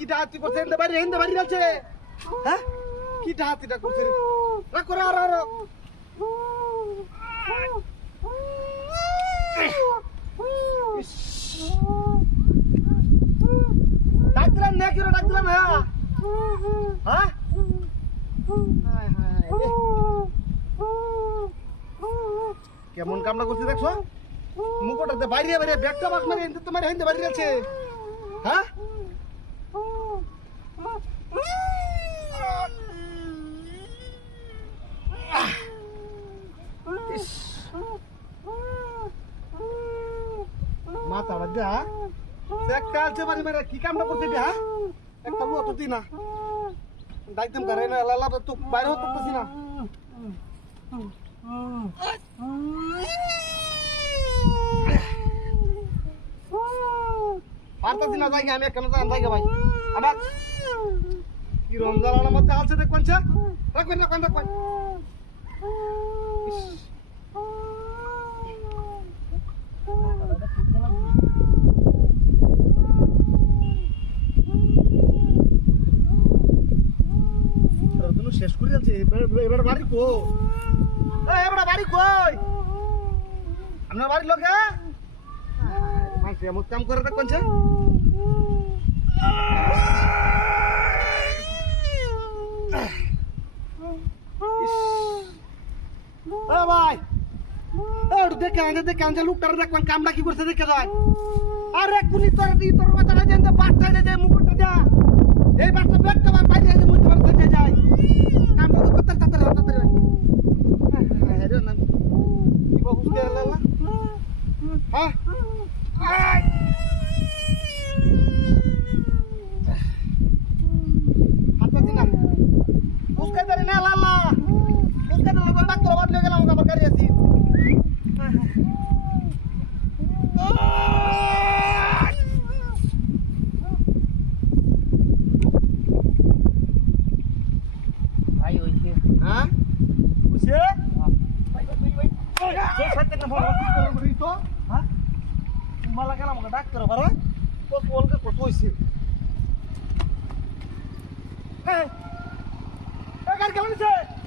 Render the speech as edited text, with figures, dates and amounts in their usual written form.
কিটা হাতি করছে এনতে বাড়ি আছে হ্যাঁ কিটা হাতিটা করছে রে করে আর ডাক দিলাম না কি ডাক দিলাম হ্যাঁ হ্যাঁ কেমন কামনা করছে দেখছো মুকুটাতে বাইরে বাইরে ব্যাগটা বাক মারি এনতে তোমার হেনতে বাড়ি আছে হ্যাঁ মাথা বাজা একটা আছে বাড়ি মেরে কি কামটা করতে দিয়া একটা বুয়া তো দিনা দাইতাম করে না লালা তো বাইরে হতেছি না পারতাছি না যাই আমি কেন যাই ভাই আমার কি রমজানের মধ্যে আছে দেখবেন রাখবেন রাখবেন শেষ করে যাচ্ছে এবার বাড়ি কো এবার বাড়ি কই আপনার বাড়ির লোক মানুষ এমন কাম করে দেখবেন ভাই দেখে লোকটার দেখবেন কামটা কি করছে দেখে যায় আরে কুনি তোর বাচ্চা যে বাচ্চা যে মুকুটটা দেয়া এই বাচ্চা ব্যাগটা বাইরে যে মুইতে পারছে যায় কামটা তো করতে তাড়াতাড়ি আরে না কি বাবু কে লালা হ্যাঁ হাতটা দিনা उसका तेरे ने लाला उसका तेरे को डॉक्टर बात ले गेला हमका बकरी आसी भाई ओइसे हां उसे भाई से सत्य न बोल रही तो हां मला गेला हमका डॉक्टर बरा तो बोल के को ओइसे ए गाड़ी केमन से